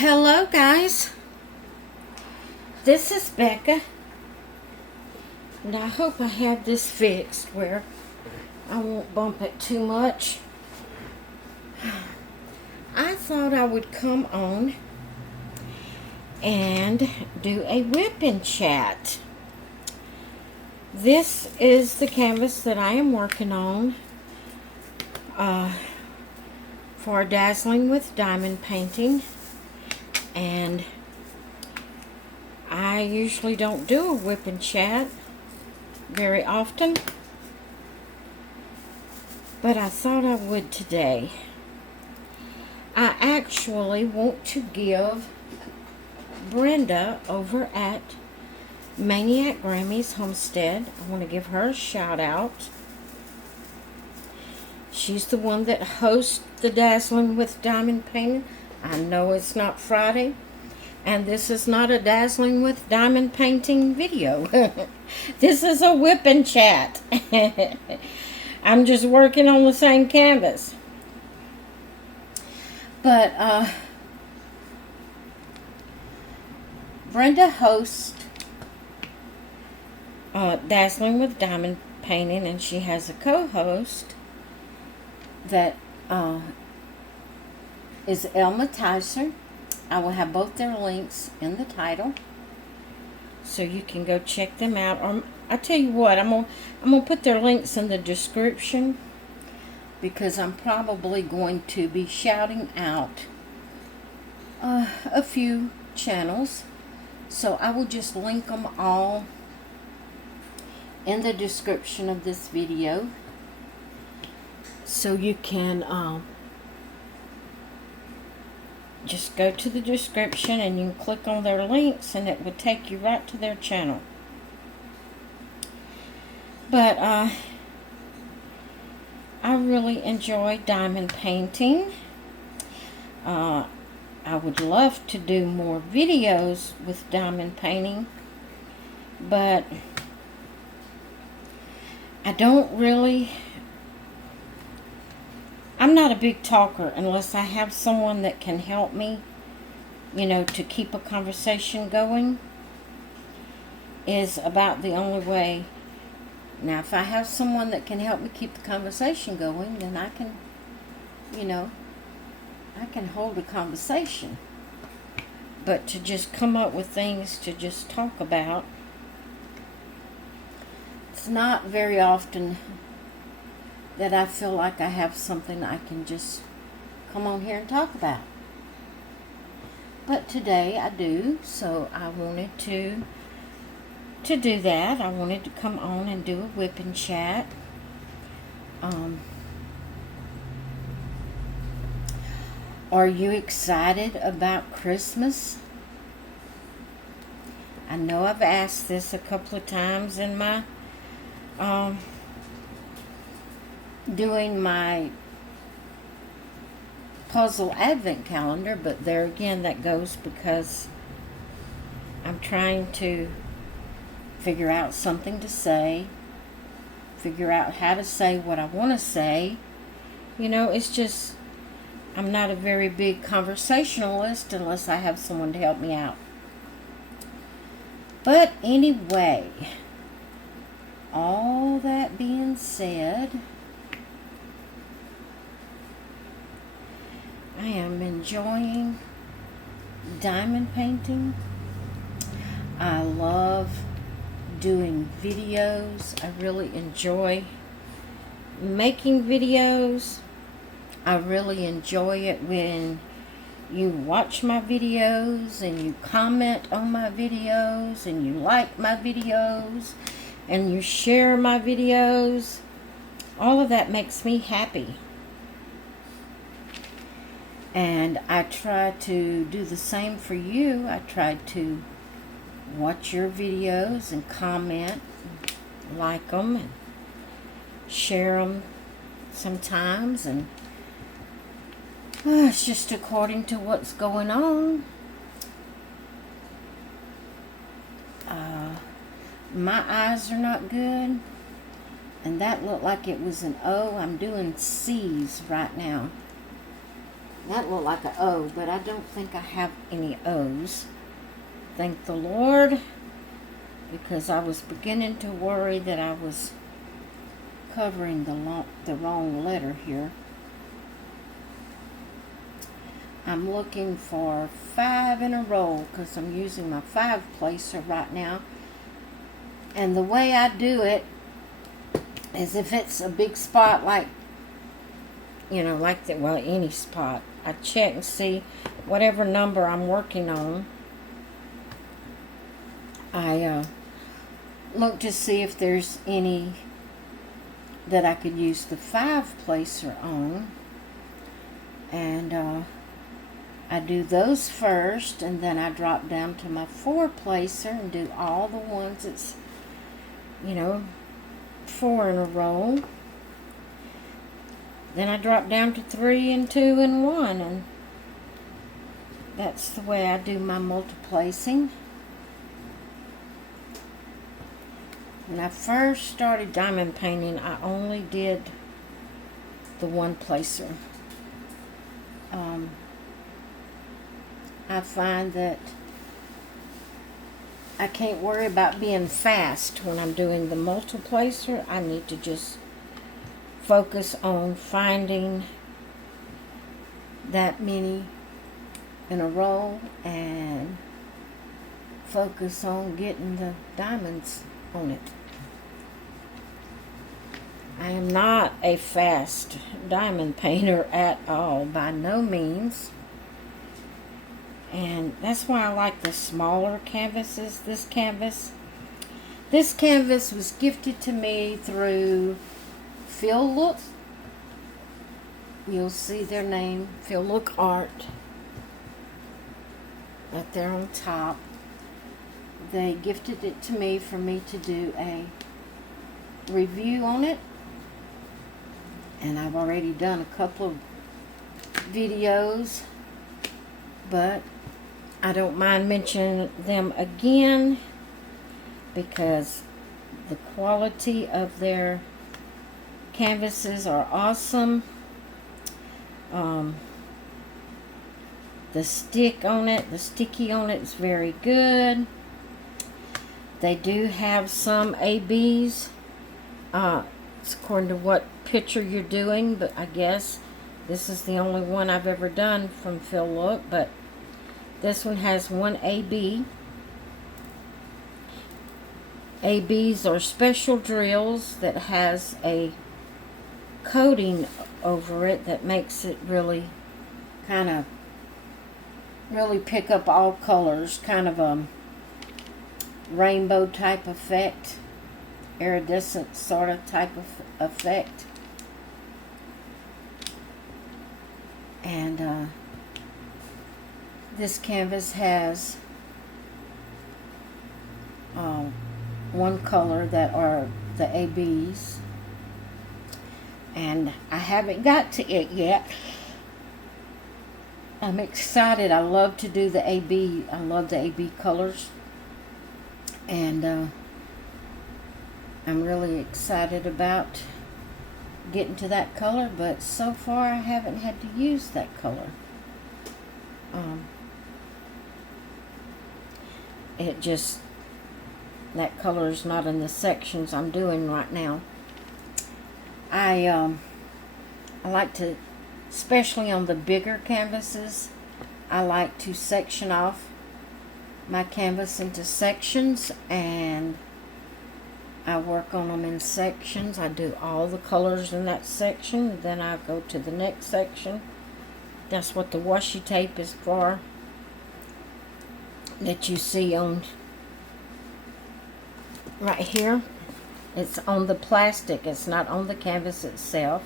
Hello guys, this is Becca, and I hope I have this fixed where I won't bump it too much. I thought I would come on and do a WIP and Chat. This is the canvas that I am working on for Dazzling with Diamond painting. And I usually don't do a WIP and Chat very often, but I thought I would today. I actually want to give Brenda over at Maniac Grammy's Homestead, I want to give her a shout out. She's the one that hosts the Dazzling with Diamond painting. I know it's not Friday, and this is not a Dazzling with Diamond painting video. This is a WIP and Chat. I'm just working on the same canvas. But Brenda hosts Dazzling with Diamond painting, and she has a co-host that is Elma Tyser. I will have both their links in the title, so you can go check them out. Or I tell you what, I'm gonna put their links in the description, because I'm probably going to be shouting out a few channels. So I will just link them all in the description of this video, so you can just go to the description and you can click on their links and it will take you right to their channel. But I really enjoy diamond painting. I would love to do more videos with diamond painting, but I'm not a big talker unless I have someone that can help me, to keep a conversation going, is about the only way. Now, if I have someone that can help me keep the conversation going, then I can, I can hold a conversation. But to just come up with things to just talk about, it's not very often that I feel like I have something I can just come on here and talk about. But today I do, so I wanted to do that. I wanted to come on and do a WIP and Chat. Are you excited about Christmas? I know I've asked this a couple of times in my doing my puzzle advent calendar, but there again, that goes because I'm trying to figure out something to say, figure out how to say what I want to say. It's just, I'm not a very big conversationalist unless I have someone to help me out. But anyway, all that being said, I am enjoying diamond painting. I love doing videos. I really enjoy making videos. I really enjoy it when you watch my videos and you comment on my videos and you like my videos and you share my videos. All of that makes me happy. And I try to do the same for you. I try to watch your videos and comment, like them, and share them sometimes. And it's just according to what's going on. My eyes are not good, and that looked like it was an O. I'm doing C's right now. That looked like an O, but I don't think I have any O's. Thank the Lord, because I was beginning to worry that I was covering the wrong letter here. I'm looking for 5 in a row because I'm using my 5 placer right now. And the way I do it is if it's a big spot like, you know, like that, well, any spot, I check and see whatever number I'm working on. I look to see if there's any that I could use the 5 placer on. And I do those first, and then I drop down to my 4 placer and do all the ones that's, you know, 4 in a row. Then I drop down to 3 and 2 and 1, and that's the way I do my multiplacing. When I first started diamond painting, I only did the 1 placer. I find that I can't worry about being fast when I'm doing the multiplacer. I need to just focus on finding that many in a row and focus on getting the diamonds on it. I am not a fast diamond painter at all, by no means. And that's why I like the smaller canvases. This canvas was gifted to me through FeeLook. You'll see their name, FeeLook Art, right there on top. They gifted it to me for me to do a review on it. And I've already done a couple of videos, but I don't mind mentioning them again because the quality of their canvases are awesome. The sticky on it is very good. They do have some ABs. It's according to what picture you're doing, but I guess this is the only one I've ever done from FeeLook, but this one has 1 AB. ABs are special drills that has a coating over it that makes it really pick up all colors, kind of a rainbow type effect, iridescent sort of type of effect. And this canvas has 1 color that are the ABs, and I haven't got to it yet. I'm excited. I love to do the AB. I love the AB colors, and I'm really excited about getting to that color, but so far I haven't had to use that color. That color is not in the sections I'm doing right now. I like to, especially on the bigger canvases, I like to section off my canvas into sections, and I work on them in sections. I do all the colors in that section, then I go to the next section. That's what the washi tape is for, that you see on right here. It's on the plastic, it's not on the canvas itself.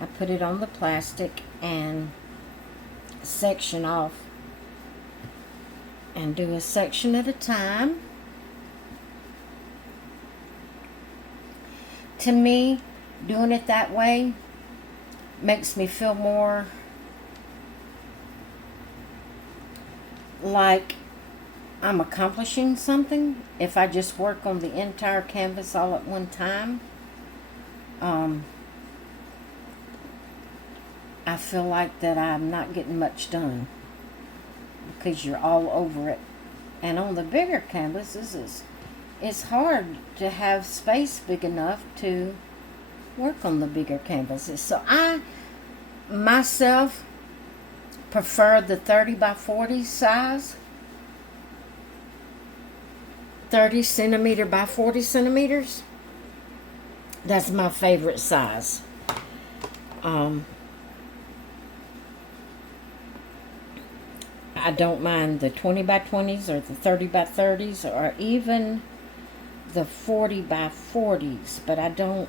I put it on the plastic and section off and do a section at a time. To me, doing it that way makes me feel more like I'm accomplishing something. If I just work on the entire canvas all at one time, I feel like that I'm not getting much done because you're all over it. And on the bigger canvases, it's hard to have space big enough to work on the bigger canvases. So I myself prefer the 30 by 40 size, 30 centimeter by 40 centimeters. That's my favorite size. I don't mind the 20 by 20s or the 30 by 30s or even the 40 by 40s, but I don't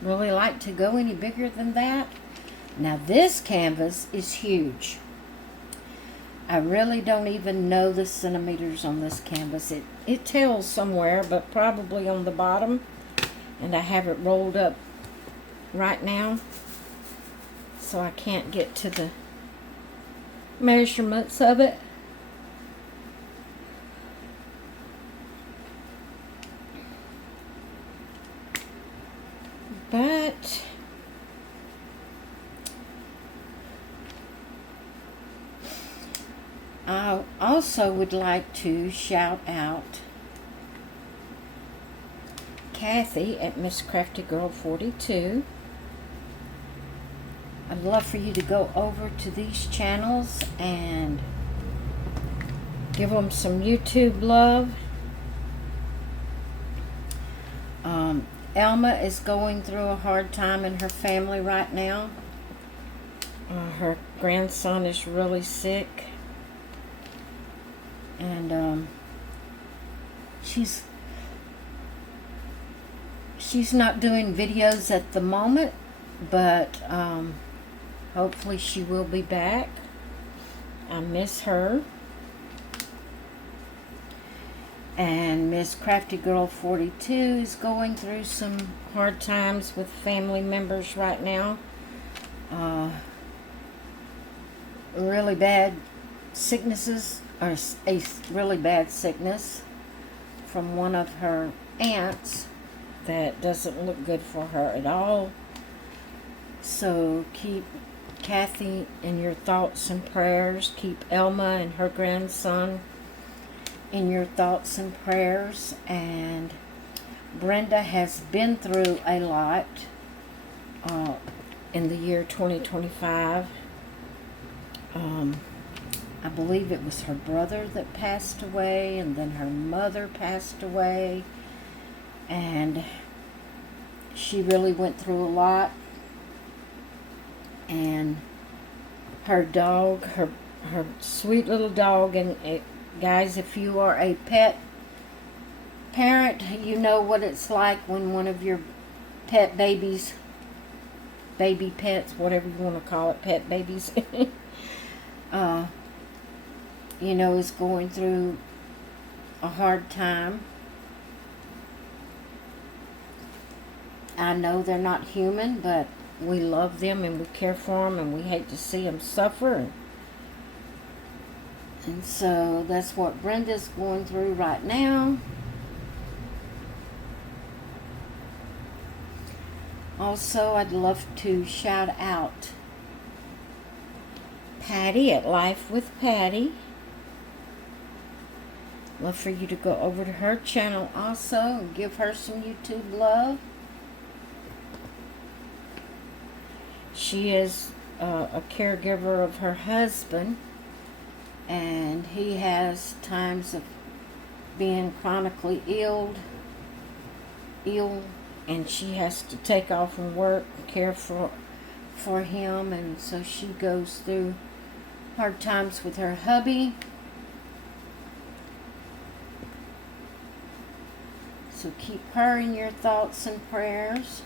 really like to go any bigger than that. Now this canvas is huge. I really don't even know the centimeters on this canvas. It tells somewhere, but probably on the bottom, and I have it rolled up right now, so I can't get to the measurements of it. But I also would like to shout out Kathy at Miss Crafty Girl 42. I'd love for you to go over to these channels and give them some YouTube love. Elma is going through a hard time in her family right now. Her grandson is really sick. And she's not doing videos at the moment, but hopefully she will be back. I miss her. And Miss Crafty Girl 42 is going through some hard times with family members right now. Really bad sicknesses, or a really bad sickness from one of her aunts that doesn't look good for her at all. So keep Kathy in your thoughts and prayers. Keep Elma and her grandson in your thoughts and prayers. And Brenda has been through a lot in the year 2025. I believe it was her brother that passed away, and then her mother passed away, and she really went through a lot. And her dog, her sweet little dog, and guys, if you are a pet parent, you know what it's like when one of your pet babies, baby pets, whatever you want to call it, pet babies, you know, is going through a hard time. I know they're not human, but we love them and we care for them, and we hate to see them suffer. And so that's what Brenda's going through right now. Also, I'd love to shout out Patty at Life with Patty. Love for you to go over to her channel also and give her some YouTube love. She is a caregiver of her husband, and he has times of being chronically ill, and she has to take off from work and care for him, and so she goes through hard times with her hubby. So keep her in your thoughts and prayers.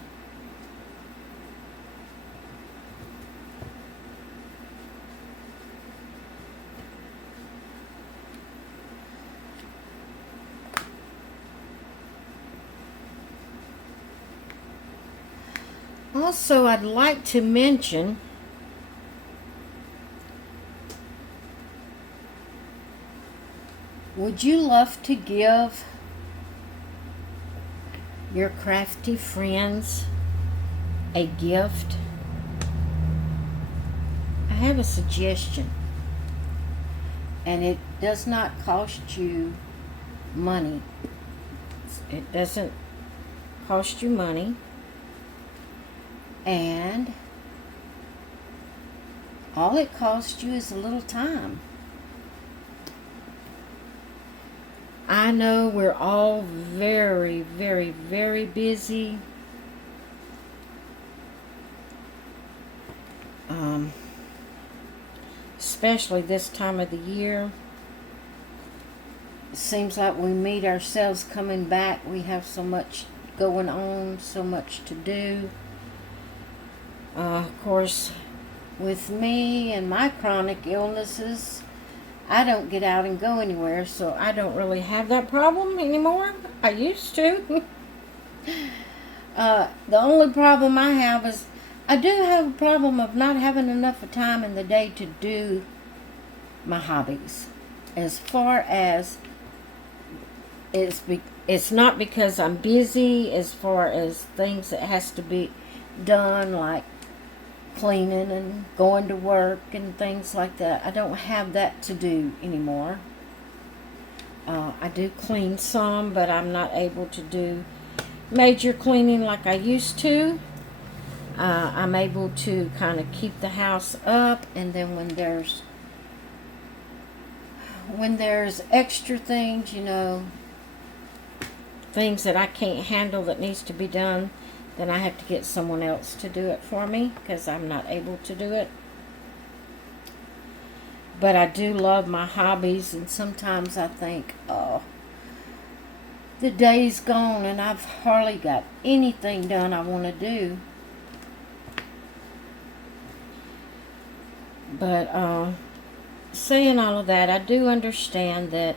Also, I'd like to mention would you love to give your crafty friends a gift? have a suggestion. And it does not cost you money. It doesn't cost you money. And all it costs you is a little time. I know we're all very, very, very busy. Especially this time of the year. It seems like we meet ourselves coming back. We have so much going on, so much to do. Of course, with me and my chronic illnesses, I don't get out and go anywhere, so I don't really have that problem anymore. I used to. The only problem I have is I do have a problem of not having enough time in the day to do my hobbies. As far as it's not because I'm busy, as far as things that has to be done, like cleaning and going to work and things like that. I don't have that to do anymore. I do clean some, but I'm not able to do major cleaning like I used to. I'm able to kind of keep the house up, and then when there's extra things, you know, things that I can't handle that needs to be done, then I have to get someone else to do it for me because I'm not able to do it. But I do love my hobbies, and sometimes I think, oh, the day's gone and I've hardly got anything done I want to do. But saying all of that, I do understand that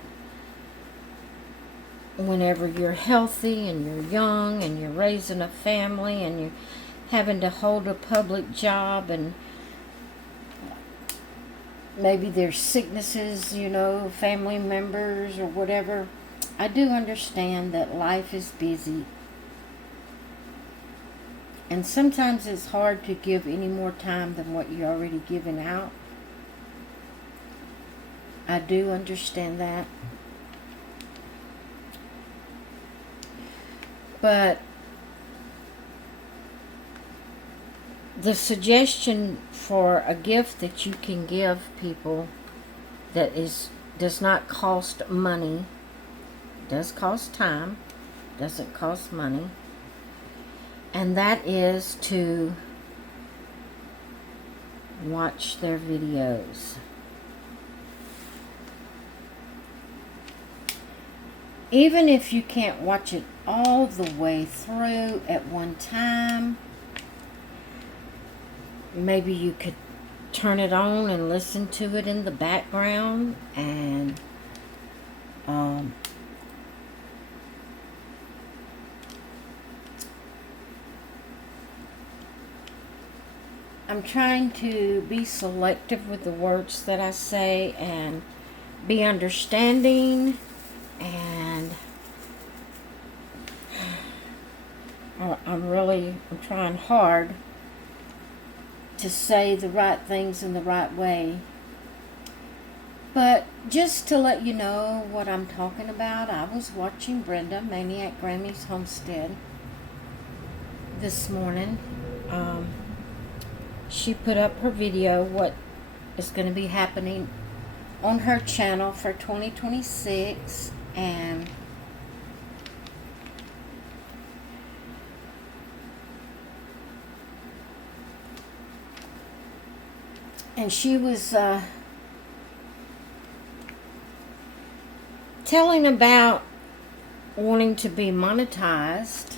whenever you're healthy and you're young and you're raising a family and you're having to hold a public job, and maybe there's sicknesses, you know, family members or whatever, I do understand that life is busy. And sometimes it's hard to give any more time than what you're already giving out. I do understand that. But the suggestion for a gift that you can give people that does not cost money, does cost time, doesn't cost money, and that is to watch their videos. Even if you can't watch it all the way through at one time, maybe you could turn it on and listen to it in the background, and I'm trying to be selective with the words that I say and be understanding, and I'm trying hard to say the right things in the right way. But just to let you know what I'm talking about, I was watching Brenda, Maniac Grammy's Homestead, this morning. She put up her video, what is going to be happening on her channel for 2026, and she was telling about wanting to be monetized,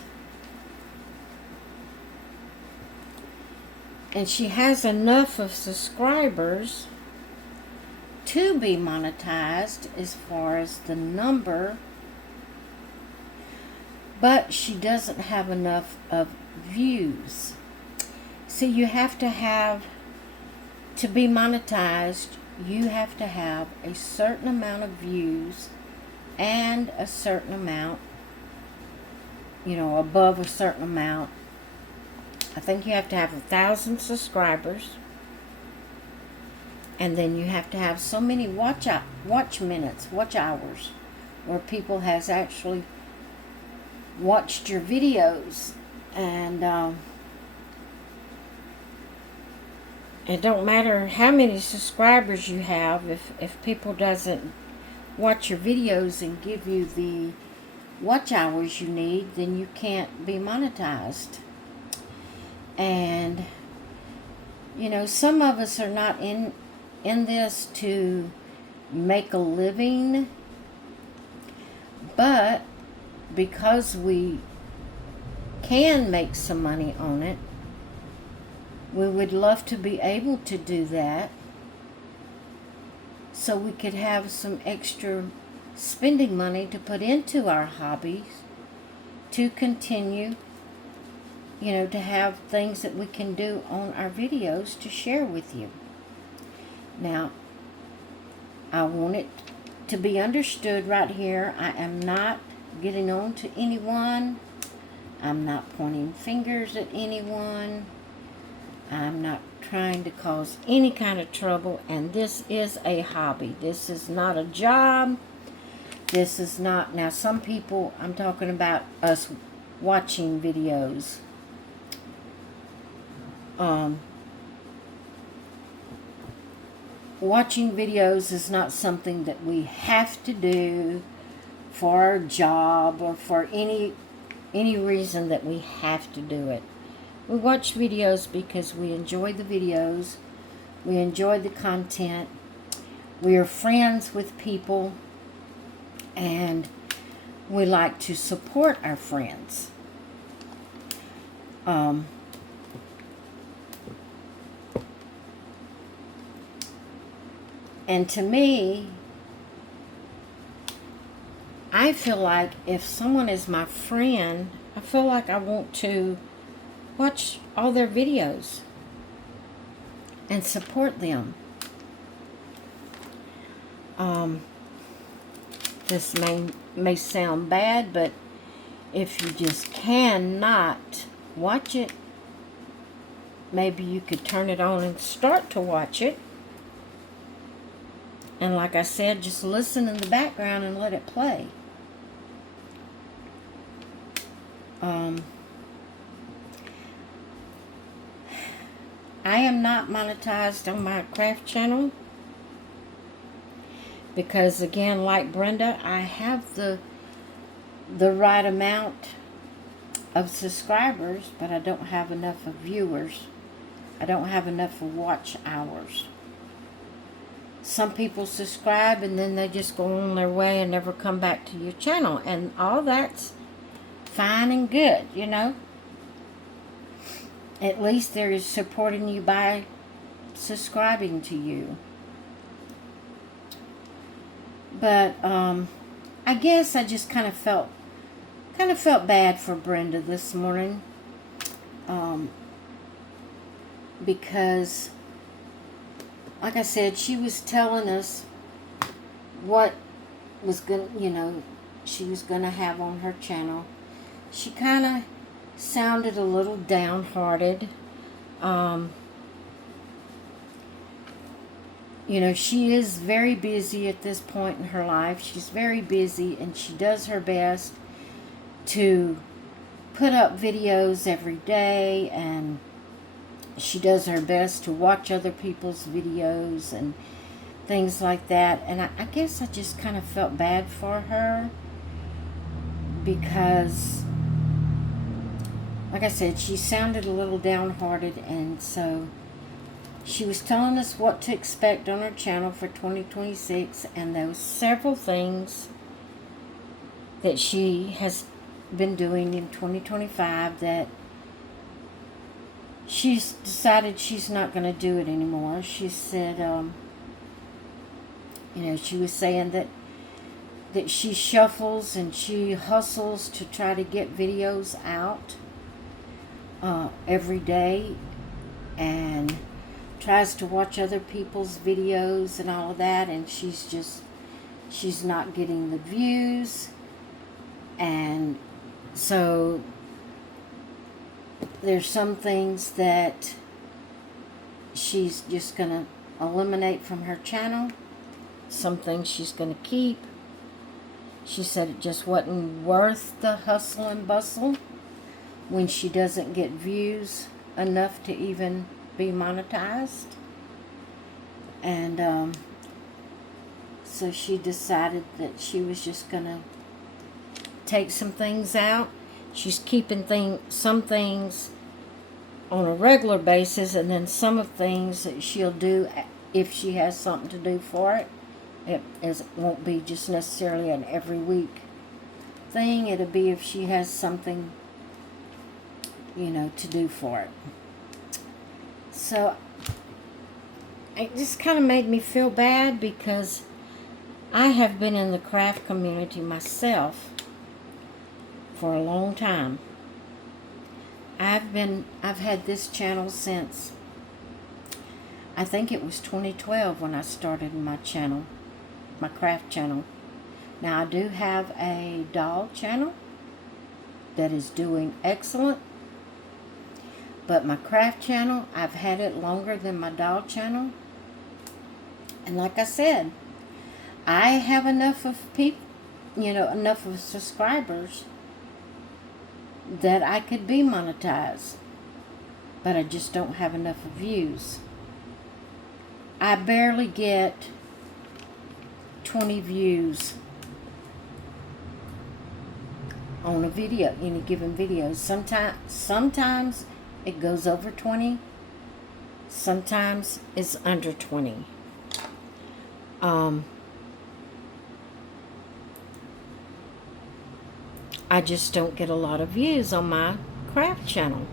and she has enough of subscribers to be monetized as far as the number, but she doesn't have enough of views. See, you have to be monetized, you have to have a certain amount of views and a certain amount, you know, above a certain amount. I think you have to have 1,000 subscribers. And then you have to have so many watch minutes, watch hours, where people has actually watched your videos. And it don't matter how many subscribers you have, if people doesn't watch your videos and give you the watch hours you need, then you can't be monetized. And you know, some of us are not in this to make a living, but because we can make some money on it, we would love to be able to do that, so we could have some extra spending money to put into our hobbies, to continue, you know, to have things that we can do on our videos to share with you. Now, I want it to be understood right here, I am not getting on to anyone. I'm not pointing fingers at anyone. I'm not trying to cause any kind of trouble, and this is a hobby. This is not a job. This is not, now some people, I'm talking about us watching videos. Watching videos is not something that we have to do for our job or for any reason that we have to do it. We watch videos because we enjoy the videos, we enjoy the content, we are friends with people, and we like to support our friends. And to me, I feel like if someone is my friend, I feel like I want to watch all their videos and support them. This may sound bad, but if you just cannot watch it, maybe you could turn it on and start to watch it. And like I said, just listen in the background and let it play. I am not monetized on my craft channel because, again, like Brenda, I have the right amount of subscribers, but I don't have enough of viewers. I don't have enough of watch hours. Some people subscribe and then they just go on their way and never come back to your channel, and all that's fine and good, you know. At least they're supporting you by subscribing to you. But I guess I just kind of felt bad for Brenda this morning, because, like I said, she was telling us what was she was gonna have on her channel. She kind of sounded a little downhearted. You know, she is very busy at this point in her life. She's very busy, and she does her best to put up videos every day, and she does her best to watch other people's videos and things like that. And I guess I just kind of felt bad for her because, like I said, she sounded a little downhearted, and so she was telling us what to expect on her channel for 2026, and there was several things that she has been doing in 2025 that she's decided she's not going to do it anymore. She said, she was saying that she shuffles and she hustles to try to get videos out every day, and tries to watch other people's videos and all of that, and she's not getting the views, and so there's some things that she's just gonna eliminate from her channel. Some things she's going to keep. She said it just wasn't worth the hustle and bustle when she doesn't get views enough to even be monetized. And so she decided that she was just going to take some things out. She's keeping some things on a regular basis, and then some of things that she'll do if she has something to do for it. It won't be just necessarily an every week thing. It'll be if she has something, to do for it. So it just kind of made me feel bad, because I have been in the craft community myself for a long time. I've had this channel since, I think it was 2012 when I started my channel, my craft channel. Now I do have a doll channel that is doing excellent, but my craft channel, I've had it longer than my doll channel. And like I said, I have enough of people, enough of subscribers that I could be monetized, but I just don't have enough of views. I barely get 20 views on a video, any given video. Sometimes it goes over 20. Sometimes it's under 20. I just don't get a lot of views on my craft channel.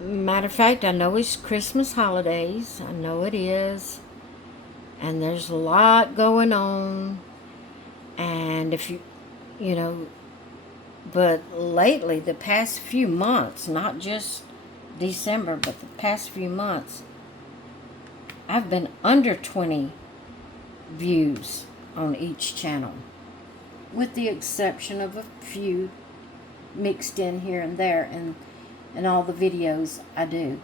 Matter of fact, I know it's Christmas holidays. I know it is. And there's a lot going on. And if but lately, the past few months, not just December, but the past few months, I've been under 20 views on each channel, with the exception of a few mixed in here and there in all the videos I do.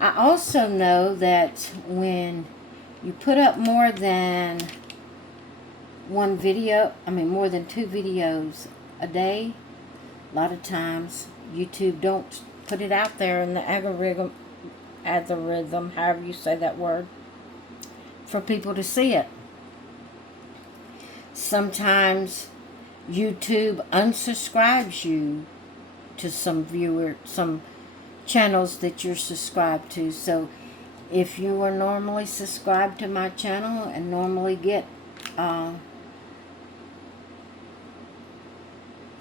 I also know that when you put up more than more than 2 videos a day, a lot of times YouTube don't put it out there in the algorithm, however you say that word, for people to see it. Sometimes YouTube unsubscribes you to some channels that you're subscribed to. So if you are normally subscribed to my channel and normally get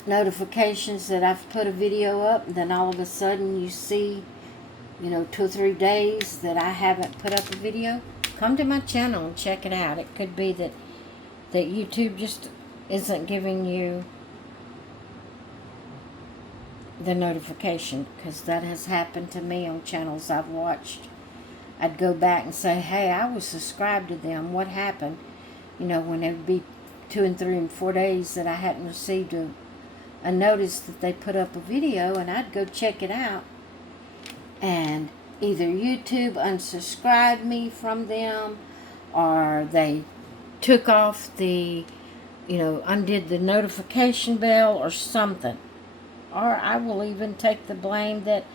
notifications that I've put a video up, then all of a sudden you see 2 or 3 days that I haven't put up a video, come to my channel and check it out. It could be that YouTube just isn't giving you the notification, because that has happened to me on channels I've watched. I'd go back and say, hey, I was subscribed to them. What happened? When it would be 2 and 3 and 4 days that I hadn't received a notice that they put up a video, and I'd go check it out, and either YouTube unsubscribed me from them, or they took off the, undid the notification bell or something. Or I will even take the blame that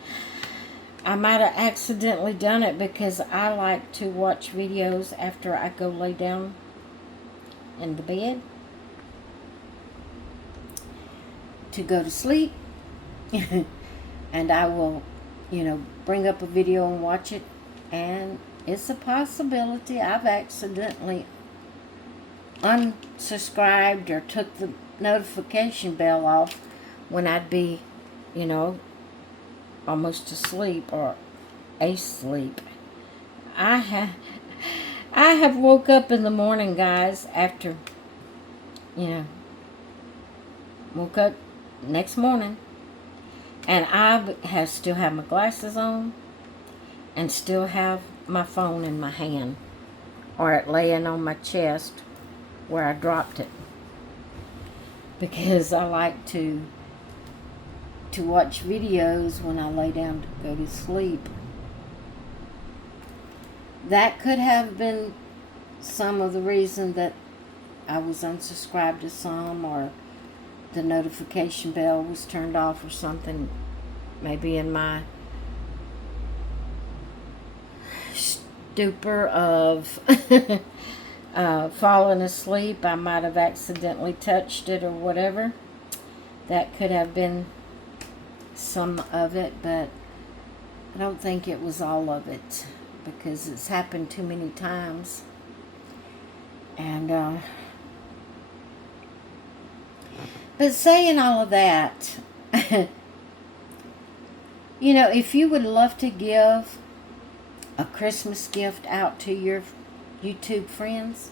I might have accidentally done it, because I like to watch videos after I go lay down in the bed to go to sleep. And I will, bring up a video and watch it, and it's a possibility I've accidentally unsubscribed or took the notification bell off when I'd be, almost asleep or asleep. I have woke up in the morning, guys, after, woke up next morning, and I still have my glasses on and still have my phone in my hand, or it laying on my chest where I dropped it, because I like to watch videos when I lay down to go to sleep. that could have been some of the reason that I was unsubscribed to some, or the notification bell was turned off or something. Maybe in my stupor of falling asleep, I might have accidentally touched it or whatever. That could have been some of it, but I don't think it was all of it, because it's happened too many times. And but saying all of that, you know, if you would love to give a Christmas gift out to your YouTube friends,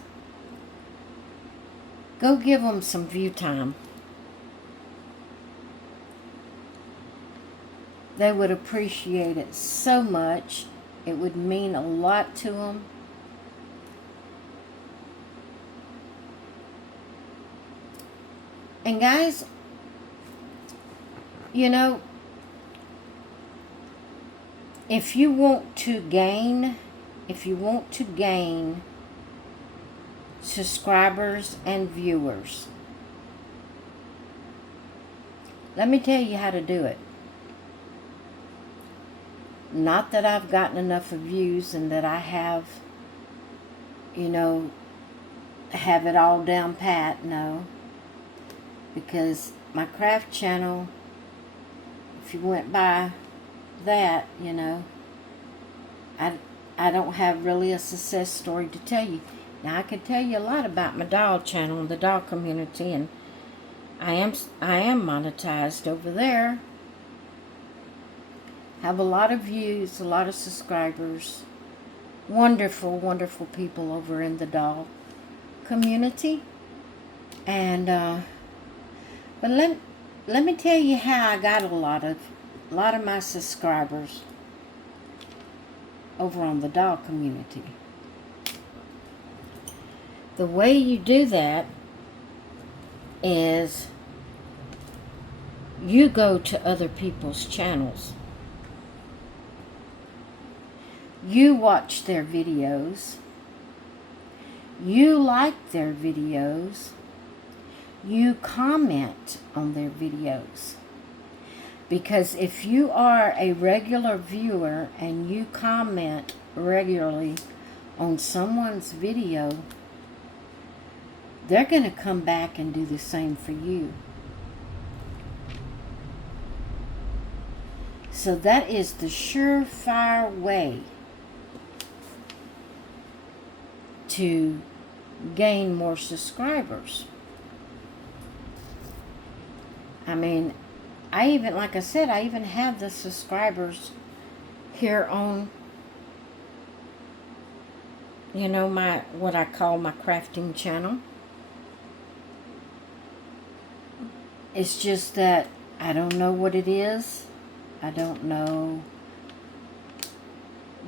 go give them some view time. They would appreciate it so much. It would mean a lot to them. And guys, you know, if you want to gain subscribers and viewers, let me tell you how to do it. Not that I've gotten enough of views and that I have, you know, have it all down pat, no. Because my craft channel, if you went by that, you know, I don't have really a success story to tell you. Now, I can tell you a lot about my doll channel and the doll community, and I am monetized over there. Have a lot of views, a lot of subscribers. Wonderful, wonderful people over in the doll community. And but let me tell you how I got a lot of my subscribers over on the doll community. The way you do that is you go to other people's channels. You watch their videos. You like their videos. You comment on their videos. Because if you are a regular viewer and you comment regularly on someone's video, they're going to come back and do the same for you. So that is the surefire way to gain more subscribers. I mean, like I said, I even have the subscribers here on, you know, what I call my crafting channel. It's just that I don't know what it is. I don't know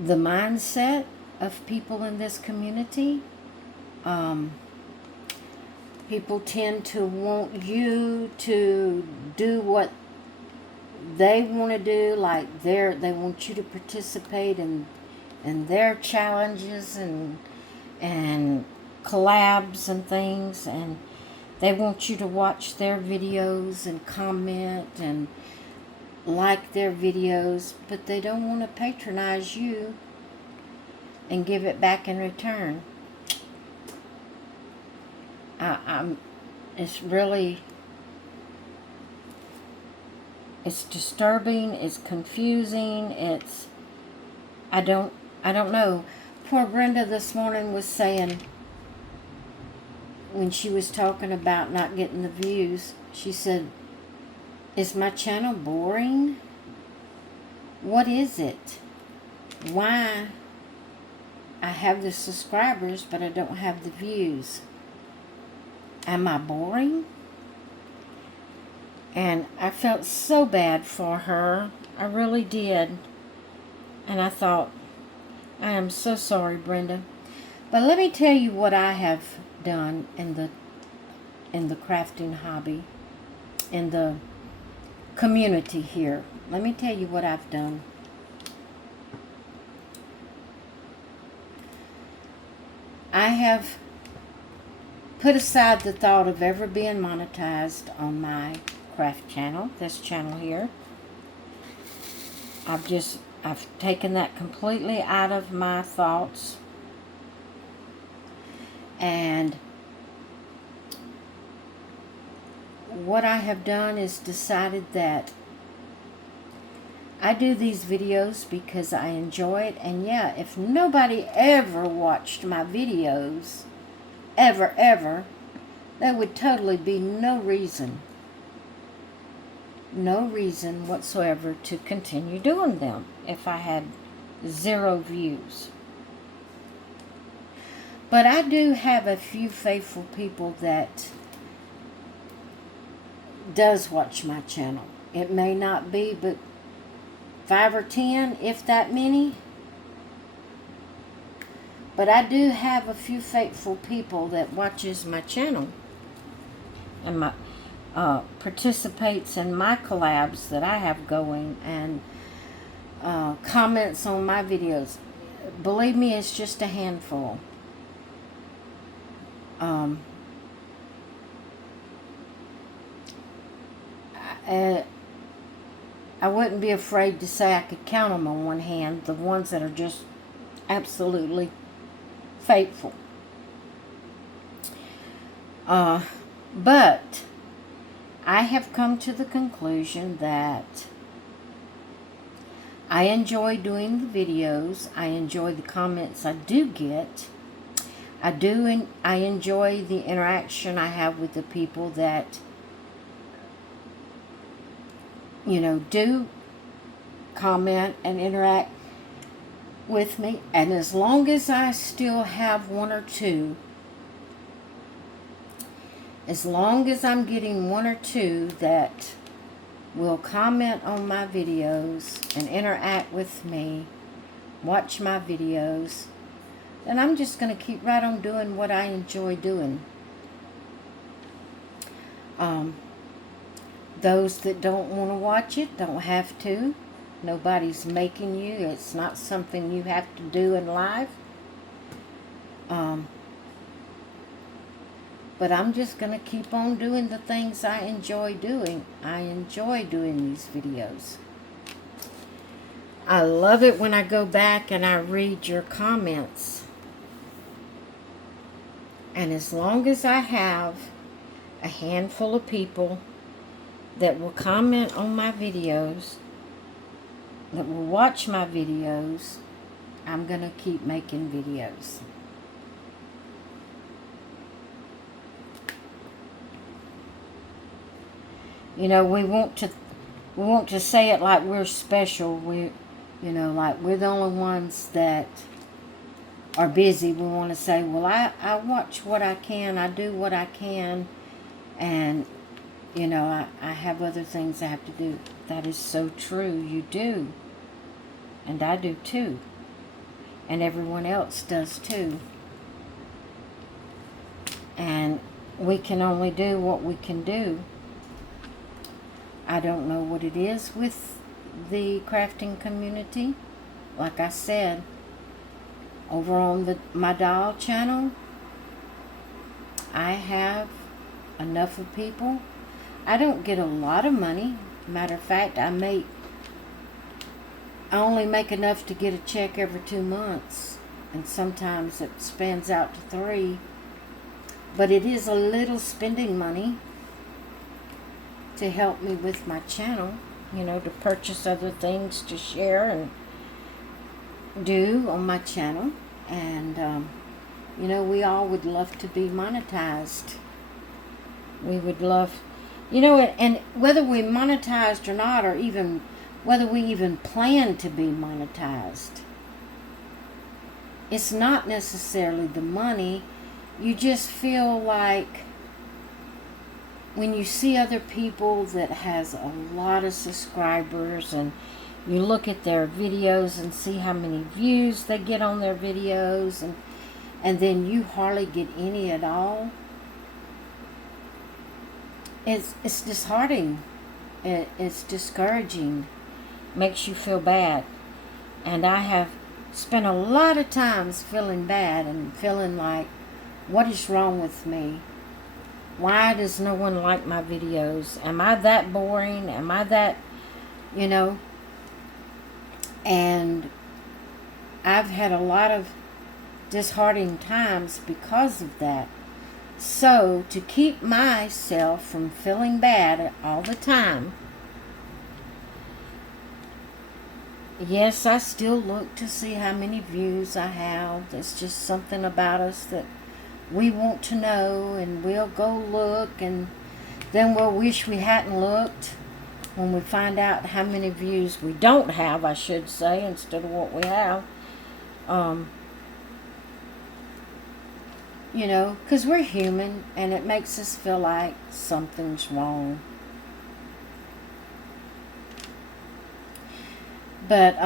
the mindset of people in this community. People tend to want you to do what they want to do, like they want you to participate in their challenges and collabs and things, and they want you to watch their videos and comment and like their videos, but they don't want to patronize you and give it back in return. It's disturbing, it's confusing, I don't know. Poor Brenda this morning was saying, when she was talking about not getting the views, she said, is my channel boring? What is it? Why I have the subscribers but I don't have the views? Am I boring? And I felt so bad for her. I really did. And I thought, I am so sorry, Brenda. But let me tell you what I have done in the crafting hobby, in the community here. Let me tell you what I've done. have put aside the thought of ever being monetized on my craft channel, this channel here. I've taken that completely out of my thoughts. And what I have done is decided that I do these videos because I enjoy it. And yeah, if nobody ever watched my videos, ever, there would totally be no reason whatsoever to continue doing them if I had 0 views. But I do have a few faithful people that does watch my channel. It may not be but 5 or 10, if that many. But I do have a few faithful people that watches my channel and my participates in my collabs that I have going, and comments on my videos. Believe me, it's just a handful. I wouldn't be afraid to say I could count them on one hand, the ones that are just absolutely faithful. But I have come to the conclusion that I enjoy doing the videos. I enjoy the comments I do get. I enjoy the interaction I have with the people that, you know, do comment and interact with me. And as long as I still have 1 or 2, as long as I'm getting 1 or 2 that will comment on my videos and interact with me, watch my videos, then I'm just going to keep right on doing what I enjoy doing. Those that don't want to watch it don't have to. Nobody's making you. It's not something you have to do in life. But I'm just going to keep on doing the things I enjoy doing. I enjoy doing these videos. I love it when I go back and I read your comments. And as long as I have a handful of people that will comment on my videos, that will watch my videos, I'm going to keep making videos. You know, we want to say it like we're special. Like we're the only ones that are busy. We want to say, well, I watch what I can, I do what I can, and I have other things I have to do. That is so true. You do. And I do too. And everyone else does too. And we can only do what we can do. I don't know what it is with the crafting community. Like I said, over on my doll channel, I have enough of people. I don't get a lot of money. Matter of fact, I only make enough to get a check every 2 months. And sometimes it spans out to 3. But it is a little spending money to help me with my channel, to purchase other things to share and do on my channel. And, we all would love to be monetized. We would love, and whether we monetized or not, or even whether we even plan to be monetized, it's not necessarily the money. You just feel like when you see other people that has a lot of subscribers and you look at their videos and see how many views they get on their videos, and then you hardly get any at all, it's disheartening. It's discouraging. Makes you feel bad. And I have spent a lot of times feeling bad and feeling like What is wrong with me? Why does no one like my videos? Am I that boring? Am I that, you know? And I've had a lot of disheartening times because of that. So, to keep myself from feeling bad all the time, yes, I still look to see how many views I have. There's just something about us that we want to know, and we'll go look, and then we'll wish we hadn't looked when we find out how many views we don't have, I should say, instead of what we have. You know, because we're human, and it makes us feel like something's wrong. But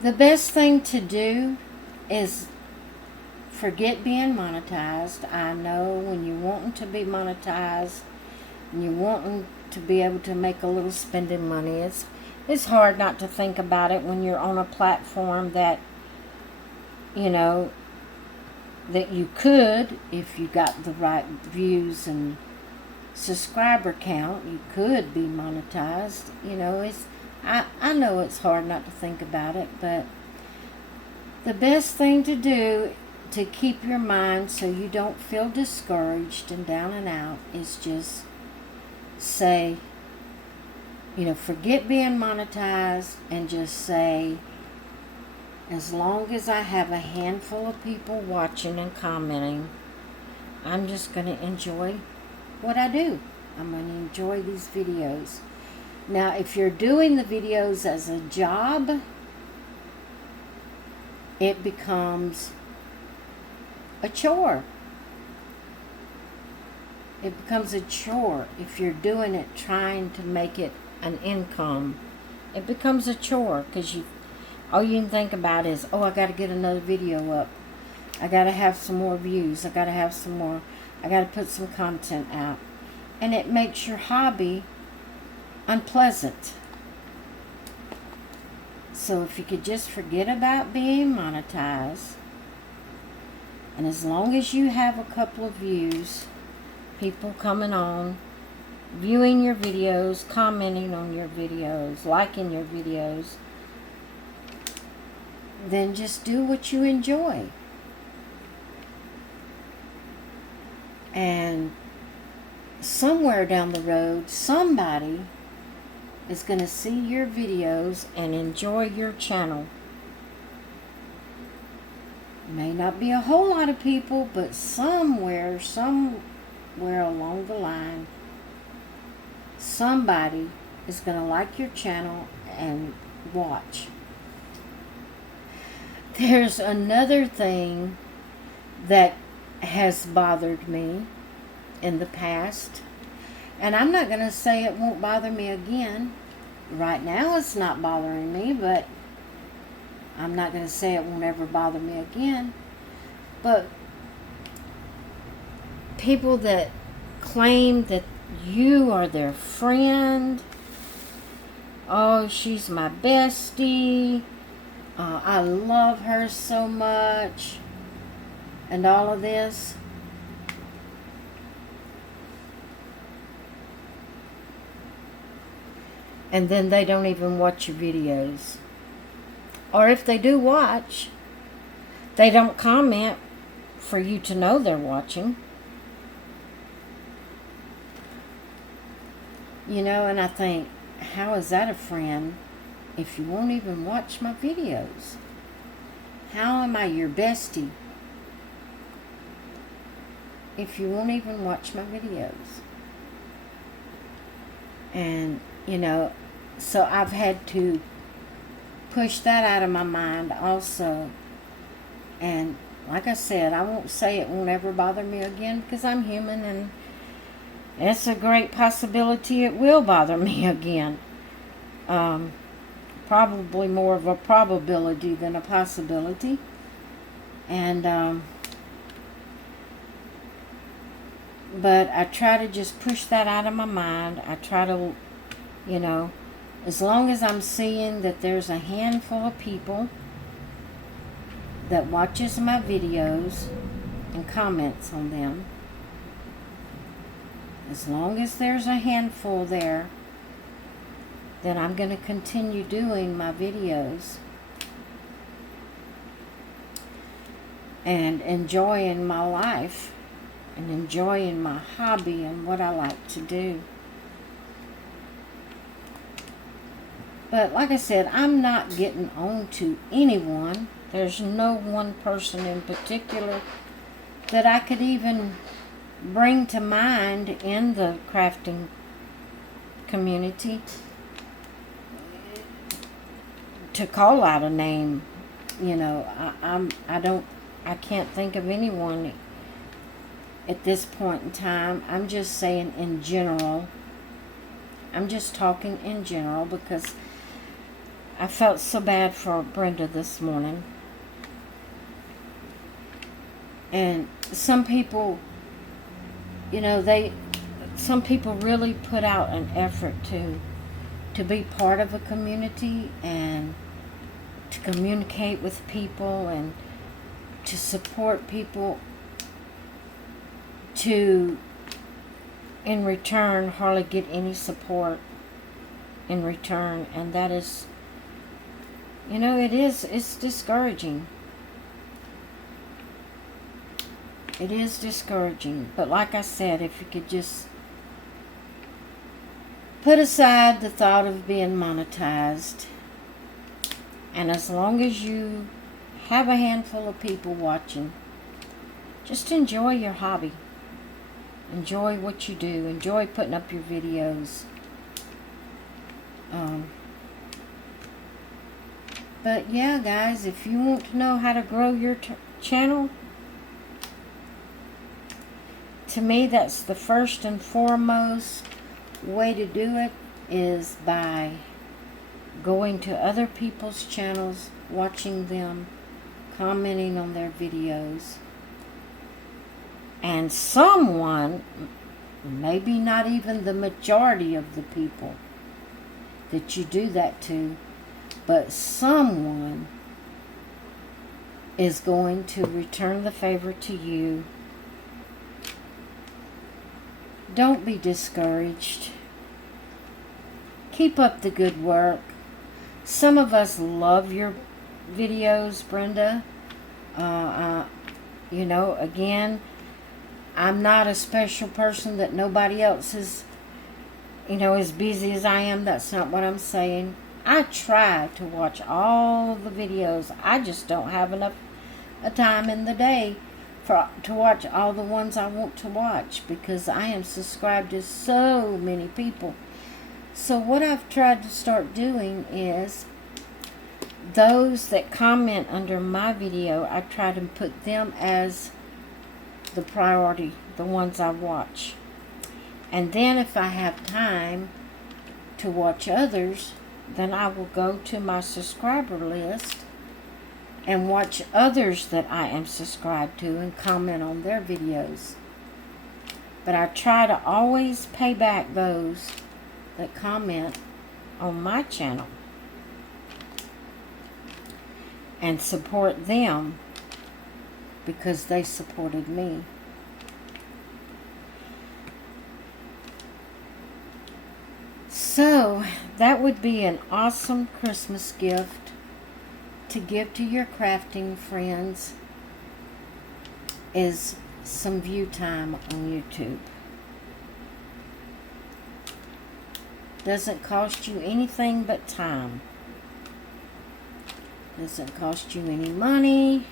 the best thing to do is forget being monetized. I know when you're wanting to be monetized and you're wanting to be able to make a little spending money, it's hard not to think about it when you're on a platform that, you know, that you could, if you got the right views and subscriber count, you could be monetized. You know, I know it's hard not to think about it, but the best thing to do to keep your mind so you don't feel discouraged and down and out is just say, you know, forget being monetized and just say, as long as I have a handful of people watching and commenting, I'm just going to enjoy what I do. I'm going to enjoy these videos. Now, if you're doing the videos as a job, it becomes a chore. It becomes a chore if you're doing it trying to make it an income. It becomes a chore because all you can think about is, oh, I got to get another video up. I got to have some more views. I got to have some more. I got to put some content out. And it makes your hobby unpleasant. So if you could just forget about being monetized, and as long as you have a couple of views, people coming on, viewing your videos, commenting on your videos, liking your videos, then just do what you enjoy. And somewhere down the road, somebody is going to see your videos and enjoy your channel. May not be a whole lot of people, but somewhere along the line, somebody is going to like your channel and watch. There's another thing that has bothered me in the past, and I'm not going to say it won't bother me again. Right now it's not bothering me, but I'm not going to say it won't ever bother me again. But people that claim that you are their friend, oh, she's my bestie, I love her so much, and all of this. And then they don't even watch your videos. Or if they do watch, they don't comment for you to know they're watching. You know, and I think, how is that a friend if you won't even watch my videos? How am I your bestie if you won't even watch my videos? And, you know, so I've had to push that out of my mind also. And like I said, I won't say it won't ever bother me again, because I'm human, and it's a great possibility it will bother me again. Probably more of a probability than a possibility. And but I try to just push that out of my mind. I try to, you know, as long as I'm seeing that there's a handful of people that watches my videos and comments on them, as long as there's a handful there, then I'm going to continue doing my videos and enjoying my life and enjoying my hobby and what I like to do. But like I said, I'm not getting on to anyone. There's no one person in particular that I could even bring to mind in the crafting community to call out a name. You know, I can't think of anyone at this point in time. I'm just saying in general. I'm just talking in general because I felt so bad for Brenda this morning. And some people, you know, some people really put out an effort to be part of a community and to communicate with people and to support people, to in return hardly get any support in return. And that is, you know, it's discouraging. It is discouraging. But like I said, if you could just put aside the thought of being monetized, and as long as you have a handful of people watching, just enjoy your hobby. Enjoy what you do. Enjoy putting up your videos. But yeah, guys, if you want to know how to grow your channel, to me, that's the first and foremost way to do it, is by going to other people's channels, watching them, commenting on their videos. And someone, maybe not even the majority of the people that you do that to, but someone is going to return the favor to you. Don't be discouraged. Keep up the good work. Some of us love your videos, Brenda. You know, again, I'm not a special person that nobody else is, you know, as busy as I am. That's not what I'm saying. I try to watch all the videos. I just don't have enough time in the day to watch all the ones I want to watch, because I am subscribed to so many people. So what I've tried to start doing is those that comment under my video, I try to put them as the priority, the ones I watch. And then if I have time to watch others, then I will go to my subscriber list and watch others that I am subscribed to and comment on their videos. But I try to always pay back those that comment on my channel and support them because they supported me. So that would be an awesome Christmas gift to give to your crafting friends, is some view time on YouTube. Doesn't cost you anything but time. Doesn't cost you any money.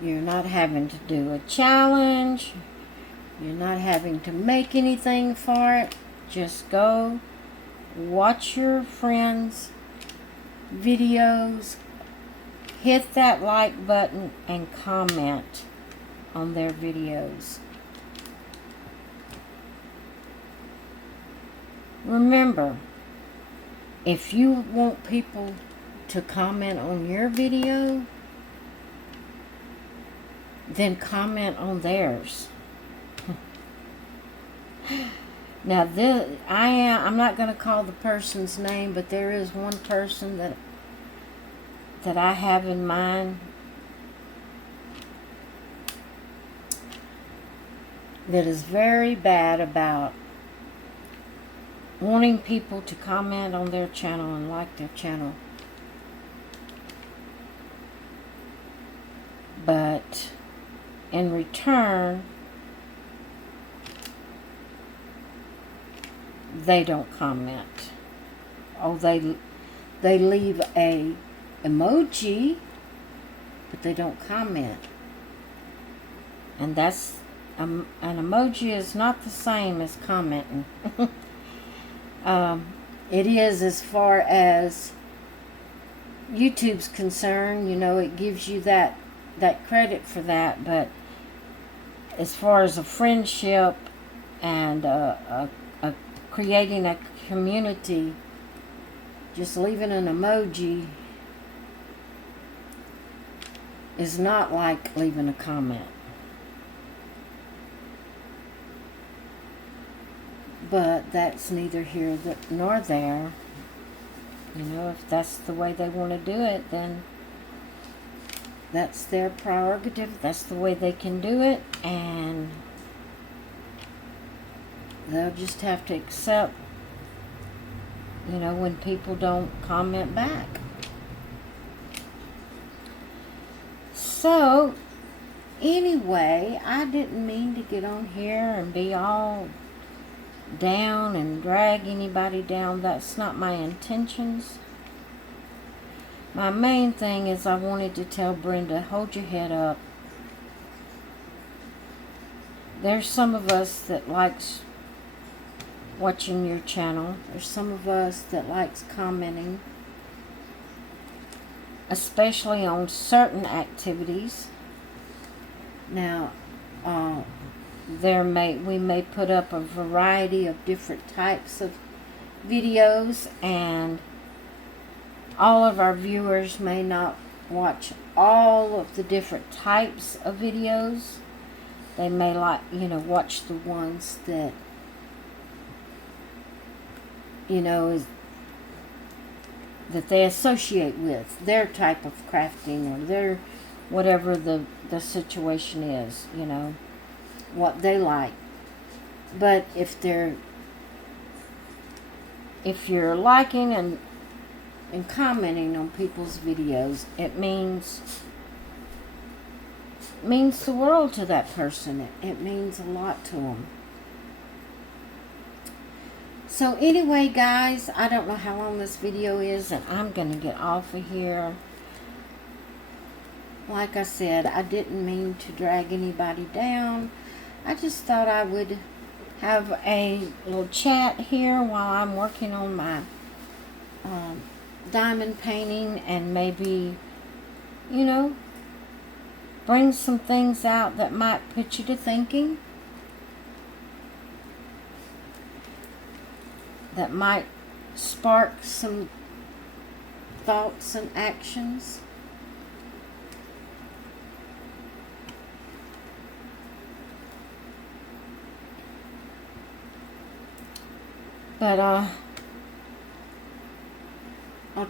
You're not having to do a challenge. You're not having to make anything for it. Just go watch your friends' videos, hit that like button, and comment on their videos. Remember, if you want people to comment on your video, then comment on theirs. Now, I'm not going to call the person's name, but there is one person that that I have in mind that is very bad about wanting people to comment on their channel and like their channel. But in return, they don't comment. Oh, they leave a emoji, but they don't comment. And that's an emoji is not the same as commenting. It is as far as YouTube's concerned. You know, it gives you that credit for that, but as far as a friendship and creating a community, just leaving an emoji is not like leaving a comment. But that's neither here nor there. You know, if that's the way they want to do it, then that's their prerogative. That's the way they can do it, and they'll just have to accept, you know, when people don't comment back. So, anyway, I didn't mean to get on here and be all down and drag anybody down. That's not my intentions. My main thing is I wanted to tell Brenda, hold your head up. There's some of us that likes watching your channel. There's some of us that likes commenting, especially on certain activities. Now, we may put up a variety of different types of videos, and all of our viewers may not watch all of the different types of videos. They may like, you know, watch the ones that, you know, that they associate with their type of crafting, or their whatever the situation is, you know, what they like. But if you're liking and commenting on people's videos, it means the world to that person. It means a lot to them. So anyway, guys, I don't know how long this video is, and I'm going to get off of here. Like I said, I didn't mean to drag anybody down. I just thought I would have a little chat here while I'm working on my diamond painting, and maybe, you know, bring some things out that might put you to thinking, that might spark some thoughts and actions. But I'll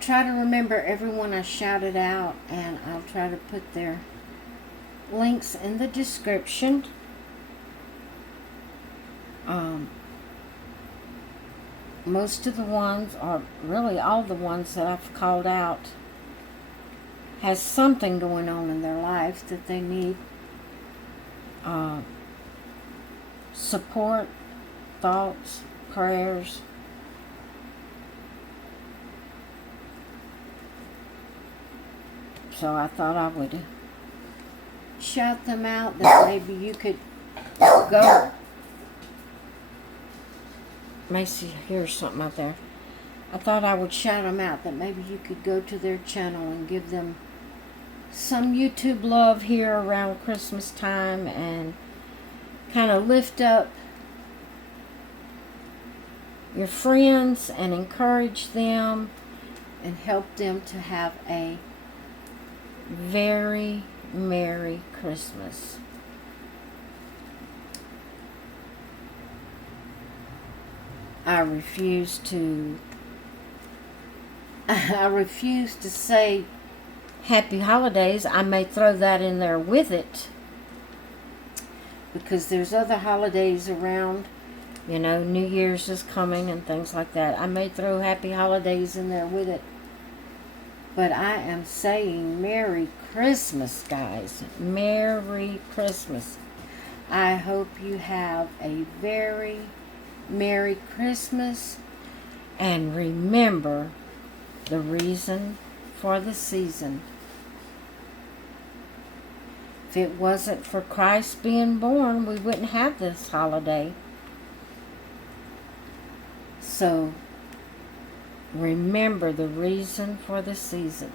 try to remember everyone I shouted out, and I'll try to put their links in the description. Most of the ones, or really all the ones that I've called out, has something going on in their life that they need support, thoughts, prayers. So I thought I would shout them out, that maybe you could go. Macy hears something out there. I thought I would shout them out, that maybe you could go to their channel and give them some YouTube love here around Christmas time, and kind of lift up your friends and encourage them and help them to have a very Merry Christmas. I refuse to say Happy Holidays, I may throw that in there with it, because there's other holidays around. You know, New Year's is coming and things like that. I may throw Happy Holidays in there with it. But I am saying Merry Christmas, guys. Merry Christmas. I hope you have a very Merry Christmas. And remember the reason for the season. If it wasn't for Christ being born, we wouldn't have this holiday. So, remember the reason for the season.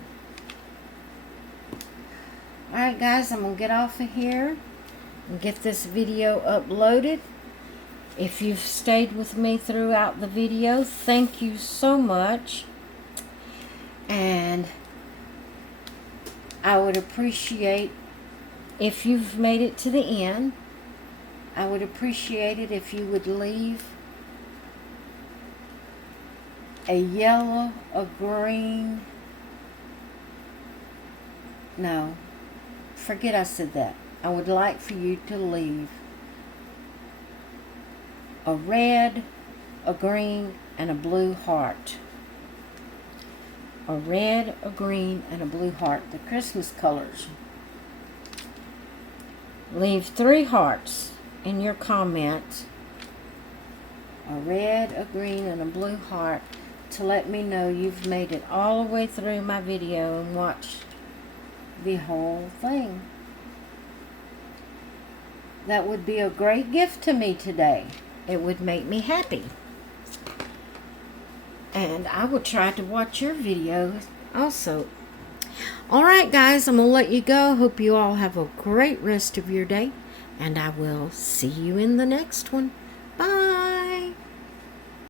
Alright guys, I'm going to get off of here and get this video uploaded. If you've stayed with me throughout the video, thank you so much. And I would appreciate if you've made it to the end. I would appreciate it if you would leave a yellow, a green, no, forget I said that. I would like for you to leave a red, a green, and a blue heart. A red, a green, and a blue heart, the Christmas colors. Leave 3 hearts in your comments. A red, a green, and a blue heart, to let me know you've made it all the way through my video and watched the whole thing. That would be a great gift to me today. It would make me happy. And I will try to watch your videos also. Alright guys, I'm going to let you go. Hope you all have a great rest of your day. And I will see you in the next one.